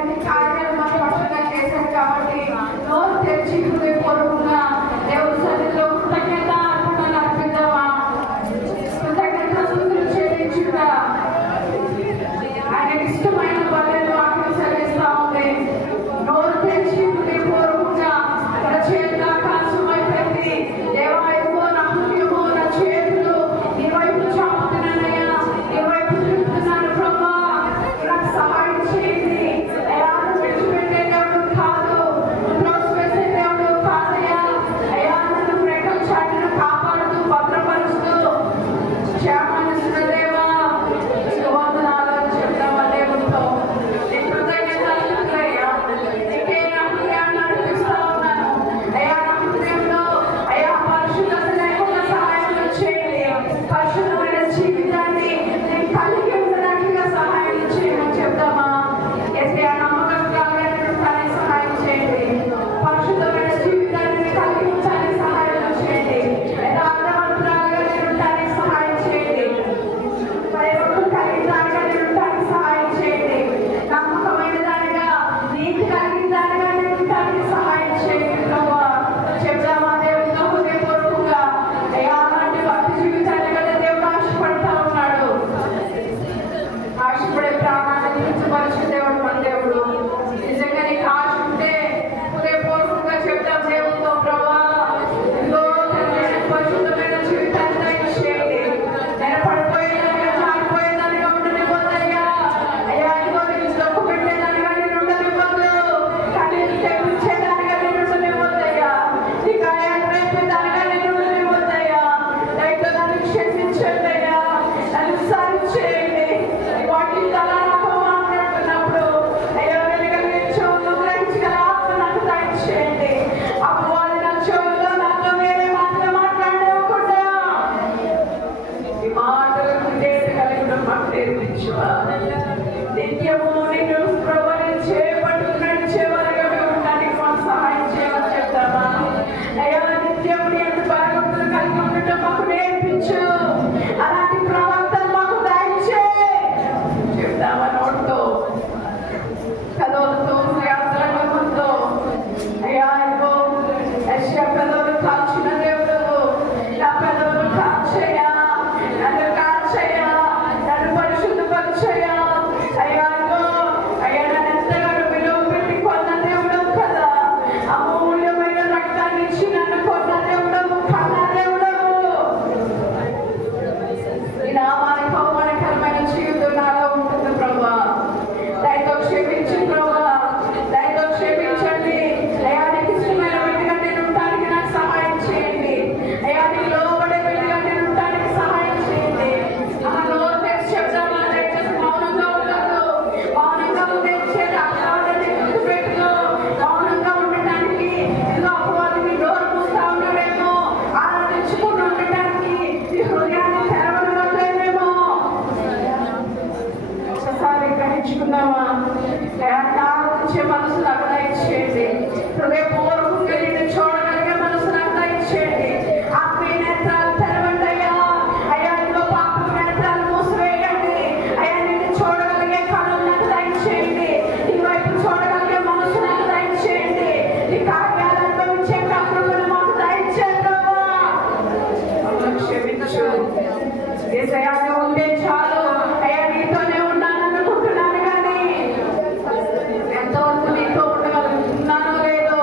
ఇన్ని కార్యాలు మా పక్షంగా చేశారు కాబట్టి నోరు తెరిచి హృదయపూర్వకంగా దేవుడి సన్నిధిలో కృతజ్ఞత అర్పణలు అర్పిద్దామా? కృతజ్ఞతలు చెల్లించుట ఆయనకి ఇష్టమైన పనులను వాక్యం సెలవిస్తా ఉంది. నోరు తెరిచి హృదయపూర్వకంగా తన చేతుల ఆకాశమై పెట్టి దేవా ఇదిగో నా హృదయము నా చేతులు నీ వైపు చాపుతున్నానయ్యా, నీ వైపు తిరుగుతున్నాను ప్రభా, నాకు సహాయం చేయండి. అయ్యా విడిచిపెట్టే దేవుడు కాదు, త్రోసివేసే దేవుడు కాదయ్యా. అయ్యా నన్ను రెక్కల చాటున కాపాడుతూ భద్రపరుస్తూ క్షేమాన్నిస్తున్న దేవా నీకు వందనాలు చెప్తామా దేవుడితో. నీ కృతజ్ఞతలయ్యా, నీకే నా హృదయాన్ని అర్పిస్తా ఉన్నాను. అయ్యా నా హృదయంలో అయ్యా పరిశుద్ధత లేకుండా సహాయం చేయండి. పరిశుద్ధమైన జీవితాన్ని నేను కలిగి ఉండడానికి సహాయం చేయమని చెప్తామా? యేసయ్యా నమ్మకస్తురాలుగా ఉండడానికి సహాయం చేయండి. పరిశుద్ధమైన జీవితాన్ని కలిగి ఉండడానికి సహాయం చేయండి. యథార్థవంతురాలుగా ఉండడానికి సహాయం చేయండి. భయభక్తులు కలిగిన దానిగా ఉండడానికి సహాయం చేయండి. నమ్మకమైన దానిగా నీతి కలిగిన దానిగా ఉండడానికి సహాయం చేయండి ప్రభువా. చెప్తామా దేవుడితో హృదయపూర్వకంగా? అయ్యా అలాంటి భక్తి జీవితాన్ని కదా దేవుడు ఆశపడతా ఉన్నాడు. ఆశపడే ప్రాణాన్ని తీర్చపరిచే దేవుడు మన దేవుడు. నిజంగా నీకు ఆశ ఉంటే హృదయపూర్వకంగా చెప్తాం దేవుడితో, ప్రభువా ఇదిగో తండ్రి పరిశుద్ధమైన జీవితాన్ని దయచేయండి. నేను పడిపోయేదానిగా జారిపోయేదానిగా ఉండనివ్వద్దయ్యా. అయ్యా ఇదిగో నీకు దొక్కు పెట్టేదానిగా నేను ఉండనివ్వద్దు. కన్నీరు తెప్పించేదానిగా నేను ఉండనివ్వద్దయ్యా. నీ గాయాలు రేపేదానిగా నేను ఉండనివ్వద్దయ్యా. దయతో నన్ను క్షమించండి అయ్యా, నన్ను సరిచేయండి. వాటి తలాలకు మాట్లాడుతున్నప్పుడు అయ్యా వెలుగని చెవులు గ్రహించగల ఆత్మ నాకు దయచేయండి. అపవాది నా చెవుల్లో నాతో వేరే మాటలు మాట్లాడకుండా ఈ మాటలకు తేట కలిగడం మాకు నేర్పించువా. నిత్యము నిన్ను ప్రభుని చేపట్టు నడిచేవారుగా ఉండడానికి మాకు సహాయం చేయమని చెప్తామా? అయ్యా నిత్యము నీ అంత భయభక్తులు కలిగి ఉండటం మాకు నేర్పించు. అలాంటి ప్రవర్తన మాకు దయచేయి చెప్తామా? నోటితో కదవులతో యాత్రలతో అయ్యా ఇదిగో యెషయా పెదవులు కాల్చిన దేవుడు, నా పెదవులు కాల్చయ్యా, నన్ను కాల్చయ్యా, నన్ను పరిశుద్ధపరచయ్యా. అయ్యా ఇదిగో అయ్యా నన్ను ఎంతగానో విలువ పెట్టి కొన్న దేవుడు కదా, అమూల్యమైన రక్తాన్ని ఇచ్చి నన్ను కొన్న దేవుడు, కన్న దేవుడు. ఈ నామానికి అవమానకరమైన జీవితం నాలో ఉంటుంది ప్రభువా. దయతో క్షమించు ప్రభువా, దయతో క్షమించండి. అయ్యా నీకు ఇష్టమైన వ్యక్తిగా నేను ఉండడానికి నాకు సహాయం చేయండి. అయ్యా నీకు లోబడే వ్యక్తిగా నేను ఉండడానికి సహాయం చేయండి. నోరు తెరిచి చెప్తామా? దయచేసి మౌనంగా ఉండదు. మౌనంగా ఉండేది అపవాదాన్ని గుర్తుపెట్టుకో. మౌనంగా ఉండటానికి ఇదిగో అపవాది నీ నోరు మూస్తా ఉన్నాడేమో, ఆరాధించుకుని ఉండటానికి నీ హృదయాన్ని తెరవడలేమో. ఒకసారి గ్రహించుకుందామా? ఆరాధించే మనసు నాకు దయచేయండి. హృదయపూర్వకంగా నిన్ను చూడగలిగే మనసు నాకు దయచేయండి. ఆత్మీయ నేత్రాలు తెరవండి అయ్యా. అయ్యా ఇదిగో పాప నేత్రాలు మూసివేయండి. అయ్యా నిన్ను చూడగలిగే కళలు నాకు దయచేయండి. నీ వైపు చూడగలిగే మనసు నాకు దయచేయండి. నీ కార్యాలు అనుభవించే కృపను మాకు దయచేయండి. క్షమించు యేసయ్యా, నువ్వు ఉంటే చాలు. అయ్యా నీతోనే ఉండాలనుకుంటున్నాను కానీ ఎంతవరకు నీతో ఉండగలుగుతున్నానో లేదో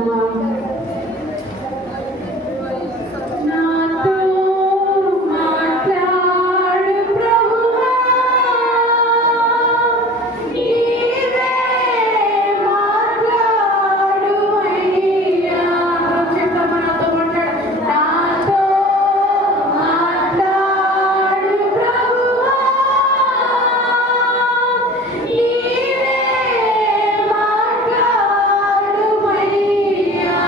పాడుకుందామా? నాతో మాట్లాడు ప్రభువా, నీవే మాట్లాడుమయ్యా. చెప్తామా? నాతో మాట్లాడు. నాతో మాట్లాడు ప్రభువా, నీవే మాట్లాడుమయ్యా.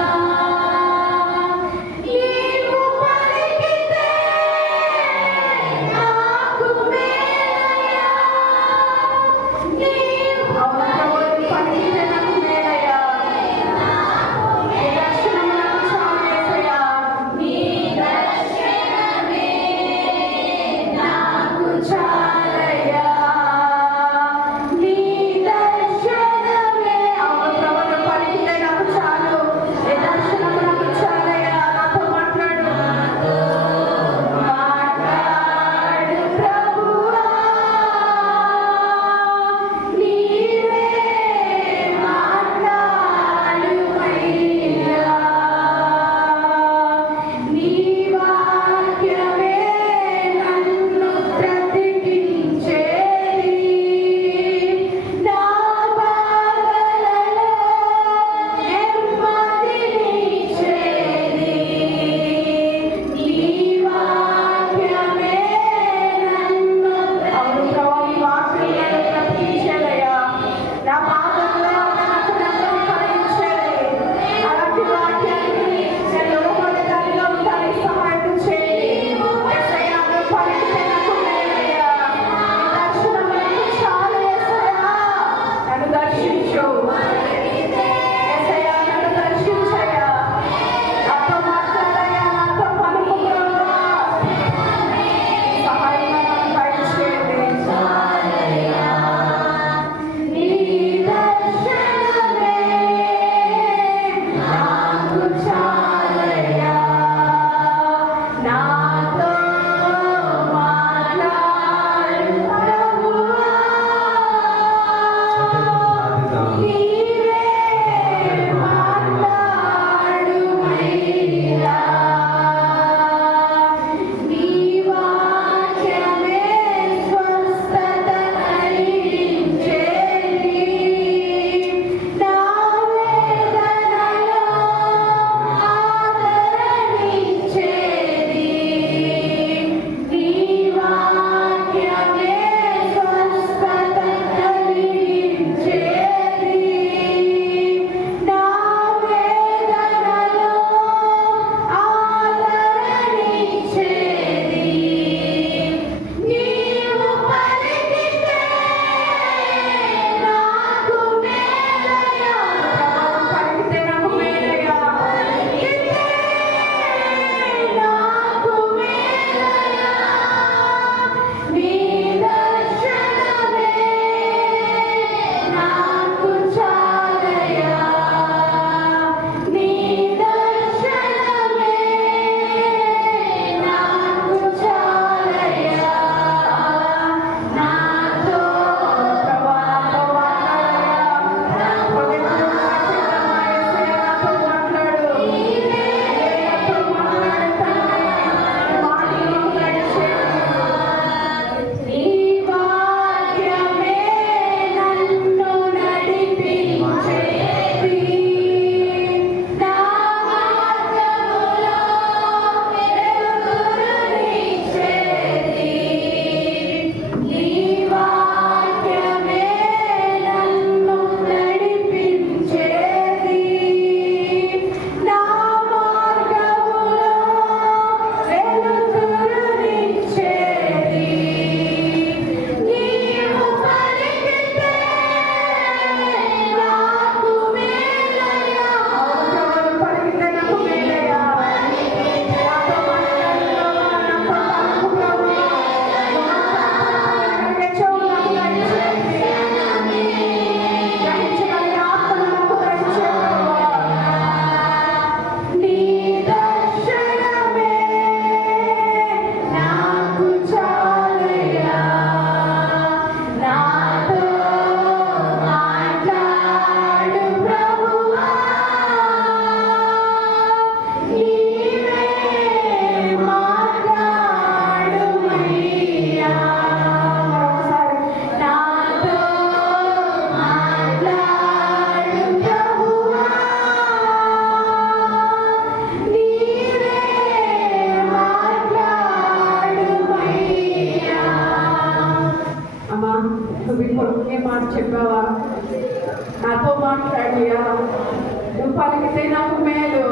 భయపడితే నాకు మేలు,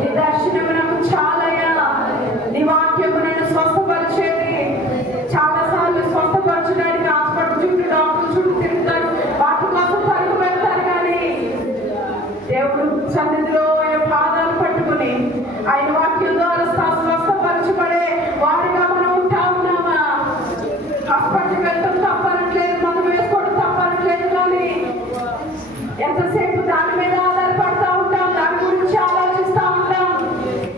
నీ దర్శనము నాకు చాలయ్యా. నీ వాక్యము నన్ను స్వస్థపరిచేది. చాలా సార్లు స్వస్థపరచడానికి హాస్పిటల్ చుట్టూ డాక్టర్ చుట్టూ తిరుగుతారు, వాటి కోసం పరుగు పెడతారు. కానీ దేవుడు సన్నిధిలో ఆయన పాదాలు పట్టుకుని ఆయన వాక్యం ద్వారా స్వస్థపరచబడే వారిగా మనం ఉంటా ఉన్నామా? హాస్పిటల్కి వెళ్తాం తప్పనట్లేదు, మందు వేసుకోవడం తప్పనట్లేదు. కానీ ఎంతసేపు దాని మీద ఆధారపడతా ఉంటాం, దాని గురించి ఆలోచిస్తూ ఉంటాం.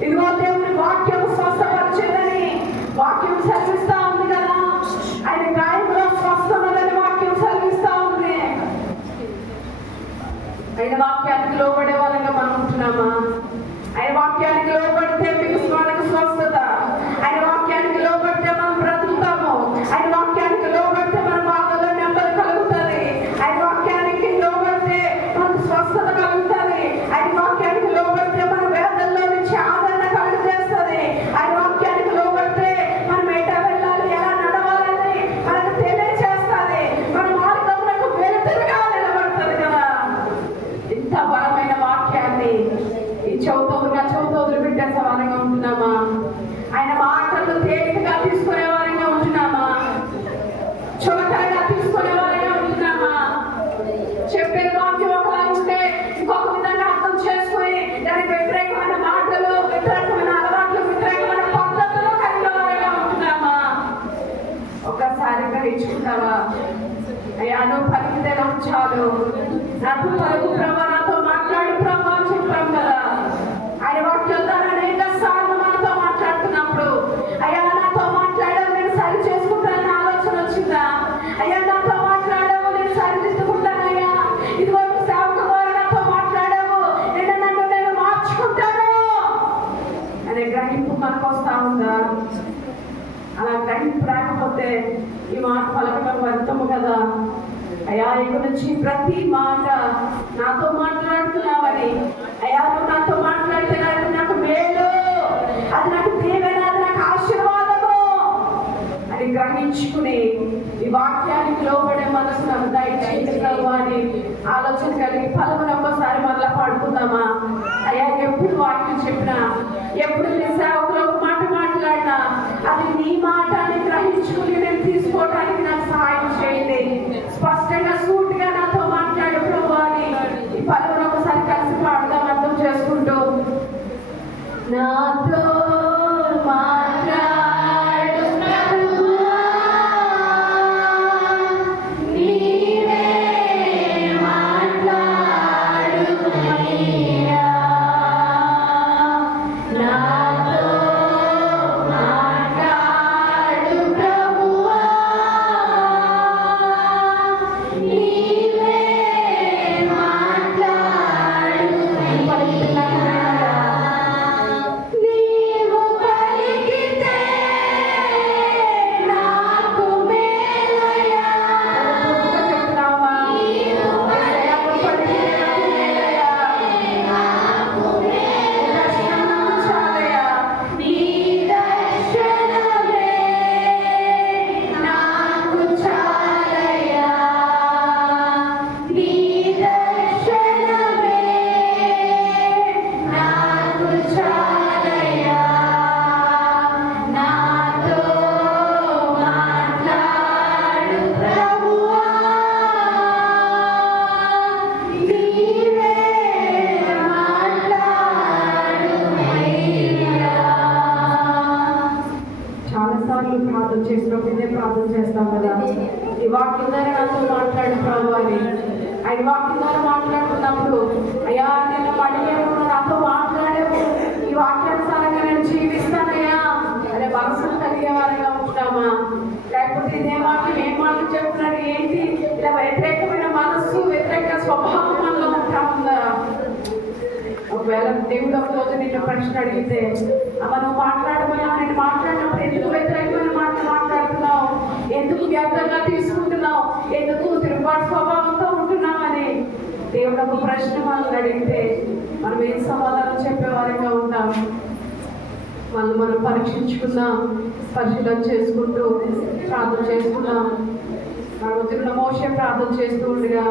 ఇదిగో దేవుని వాక్యం స్వస్థపరిచేదని వాక్యం సెలవిస్తా ఉంది కదా. ఆయన గాయంలో స్వస్థమని వాక్యం సెలవిస్తా ఉంది. ఆయన వాక్యానికి లోబడే వాళ్ళగా మనం ఉంటున్నామా? ఆయన వాక్యానికి లోబడితే మనకు స్వస్థత, ఆయన వాక్యానికి లోబడితే మనం బ్రతుకుతాము, ఆయన వాక్యానికి లోబడితే మన బాధలో నెమ్మది కలుగుతుంది, ఆయన వాక్యానికి లోబడితే మనకు స్వస్థత కలుగుతుంది, ఆయన వాక్యానికి లోబడితే మన వేదల్లో నుంచి ఆదరణ కలుగజేస్తుంది, ఆయన వాక్యానికి లోబడితే మనం ఎటా వెళ్ళాలి, ఎలా నడవాలని మనకు తెలియజేస్తుంది, మన మార్గంలో వెలుతురుగా నిలబడుతుంది కదా. ఇంత బలమైన వాక్యాన్ని ఈ చౌతోదులు పెట్టే సవాలంగా ఉంటున్నామా? ఆయన మాటలు తేలికగా తీసుకునే వారిగా ఉంటున్నామా? చులకనగా తీసుకునే వారిగా ఉంటున్నామా? చెప్పే వాక్యం ఒకలా ఉంటే ఇంకొక విధంగా అర్థం చేసుకుని దానికి వ్యతిరేకమైన మాటలు, వ్యతిరేకమైన అలవాట్లు, వ్యతిరేకమైన పద్ధతులు కలిగిన వారిగా ఉంటున్నామా? ఒక్కసారి గ్రహించుకుంటావా? అయ్యా నువ్వు పలికితే నాకు చాలు, నాకు పలుకు ప్రభా, నాతో మాట్లాడు ప్రభా చెప్పాం కదా. ఆయన వాక్యం ద్వారా అనేక సార్లు మనతో మాట్లాడుతున్నప్పుడు అయ్యా నాతో మాట్లాడావు, నేను సరి చేసుకుంటానని ఆలోచన వచ్చిందా? అయ్యా నాతో మాట్లాడావు, నేను సరిదిద్దుకుంటానయ్యా. ఇదిగో సేవకు ద్వారా నాతో మాట్లాడావు, నన్ను మార్చుకుంటాను అనే గ్రహింపు మనకు వస్తా ఉందా? అలా గ్రహింపు రాకపోతే ఈ మాట పలకడం వ్యర్థము కదా. అయ్యా ఇక నుంచి ప్రతి మాట నాతో మాట్లాడుతున్నావని, అయ్యా నువ్వు నాతో మాట్లాడితే నాకు మేలు, అది నాకు దీవెన, అది నాకు ఆశీర్వాదము అని గ్రహించుకుని ఈ వాక్యానికి లోబడే మనసు నాకు దయచేయగలవు అని ఆలోచన కలిగి పలువురు ఒక్కసారి మరలా పాడుకుందామా? అయ్యా ఎప్పుడు వాక్యం చెప్పినా, ఎప్పుడు నీ సేవకులు ఒక మాట మాట్లాడినా అది నీ మాట అని గ్రహించుకుని నేను తీసుకోవడానికి నాకు సహాయం చేయండి. స్పష్టంగా సూటిగా నాతో మాట్లాడు ప్రభు అని ఈ పలువురు ఒకసారి కలిసి పాడదాం అర్థం చేసుకుంటూ. నాతో మాట్లాడు ప్రభువా, నీవే మాట్లాడు అయ్యా, నాతో మాట్లాడు ప్రభువా, నీవే మాట్లాడు నీవు పలికితే నాకు మేలయ్యా. చెప్తున్నావా? నీవు పలికితే నాకు మేలయ్యా, చాలయ్యా. నీ దర్శనమే నాకు చాలయ్యా, నీ దర్శనమే నాకు చాలయ్యా, నాతో మాట్లాడు ప్రభువా, నీవే మాట్లాడు అయ్యా. చాలాసార్లు ప్రార్థన చేసినప్పుడు ఇదే ప్రార్థన చేస్తాం కదా, ఈ వాక్యం ద్వారా నాతో మాట్లాడు ప్రభు అని. ఆయన వాక్యం ద్వారా మాట్లాడుతున్నప్పుడు అయ్యా నేను అడిగేప్పుడు నాతో మాట్లాడేవు, ఈ వాక్యానుసారంగా నేను జీవిస్తానయ్యా అనే మనసు కలిగే వారిగా ఉంటామా? లేకపోతే ఇదే వాక్యం ఏం మాటలు చెప్తున్నారు ఏంటి, ఇలా వ్యతిరేకమైన మనస్సు, వ్యతిరేక స్వభావం మనలో ఉంటా ఉందా? ఒకవేళ దేవుడు ఒక రోజు నిన్ను ప్రశ్న అడిగితే అమ్మ నువ్వు మాట్లాడమని నేను మాట్లాడినప్పుడు ఎందుకు వ్యతిరేకమైన మాటలు మాట్లాడుతున్నావు, ఎందుకు వ్యర్థంగా తీసుకుంటున్నావు, ఎందుకు తిరుగుబాటు స్వభావంతో ఉంటున్నామని దేవుడు ఒక ప్రశ్న మనల్ని అడిగితే మనం ఏం సమాధానం చెప్పేవారిగా ఉంటాం? మనం పరీక్షించుకుందాం, పరిశీలన చేసుకుంటూ ప్రార్థన చేసుకుందాం. మన మధ్యలో మోషే ప్రార్థన చేస్తూ ఉండగా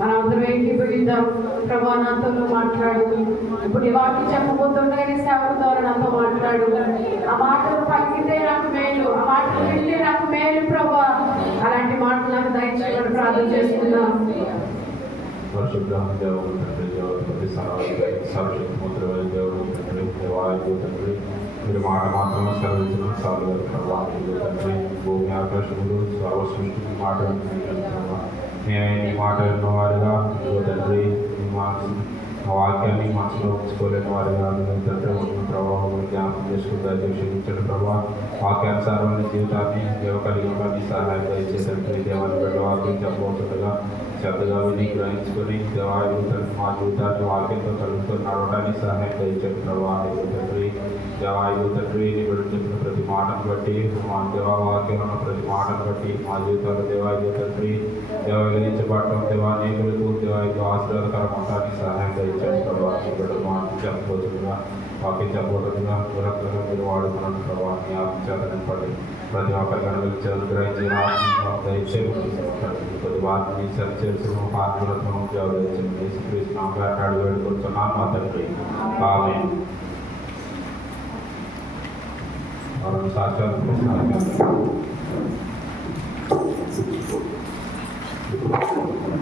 మనం అందరం ఏకీభవిద్దాం. ప్రభా నాతో మాట్లాడు, ఇప్పుడు ఈ వాక్యం చెప్పబోతుండగానే సేవల ద్వారా నాతో మాట్లాడు. ఆ మాటలు పలికితే నాకు మేలు, ఆ మాటలు వింటే నాకు మేలు ప్రభా. అలాంటి మాటలు నాకు దయచేయమని ప్రార్థన చేస్తున్నాం. పరిశుద్ధ దేవుడు తండ్రి, ప్రతి సర్వశక్తిమంతుడైన దేవుడు తండ్రి, దేవాలయ తండ్రి, మీరు మాట మాత్రమే సెలవించిన చాలు ప్రభావం తండ్రి. భూమి ఆకాశములు సర్వ సృష్టికి మాట మేము ఈ మాట విన్నవారుగా తండ్రి, ఆ వాక్యాన్ని మనసులో ఉంచుకోలేని వారిగా తండ్రి ఉన్న ప్రభావం జ్ఞాపకం చేసుకుంటే క్షమించండి ప్రభావ. వాక్యానుసారమైన జీవితాన్ని దేవ కలిగి ఉండడానికి సహాయం దయచేసండి. దేవాన్ని బిడ్డ వాక్యం చెప్పబోతుండగా శ్రద్ధగా విని గ్రహించుకొని దేవాలయం తండ్రి మా జీవితాన్ని వాక్యంతో కలుపుకొని నడవడానికి సహాయం దయచండి ప్రభావ. తండ్రి దేవాయు తండ్రి నీ బిడ్డ చెప్పిన ప్రతి మాటను బట్టి, మా దేవా వాక్యంలో ఉన్న ప్రతి మాటను బట్టి మా జీవితాల్లో దేవాయు తండ్రి దేవ వెలిగించబడటం, దేవా అనేకులకు దేవాయు ఆశీర్వాదకరం ఉండడానికి సహాయం దయచండి ప్రభావ. నీ బిడ్డ మాటలు చెప్పబోతుండగా వాక్యం చెప్పబోతుండగా నిరంతరంగా మీరు వాడుకున్నాను ప్రభావ. నీ ఆత్మచేతని పడి ప్రతి ఒక్కరికి అనుగ్రహించారు గ్రహించిన దయచేసి ప్రతి వారిని సరి చేసుకున్న పాత్రలను దయచేసి శ్రీకృష్ణ అడుగు వేడుకుంటున్నాను మా తండ్రి. ఆమేన్. సాక్షాత్ కృష్ణ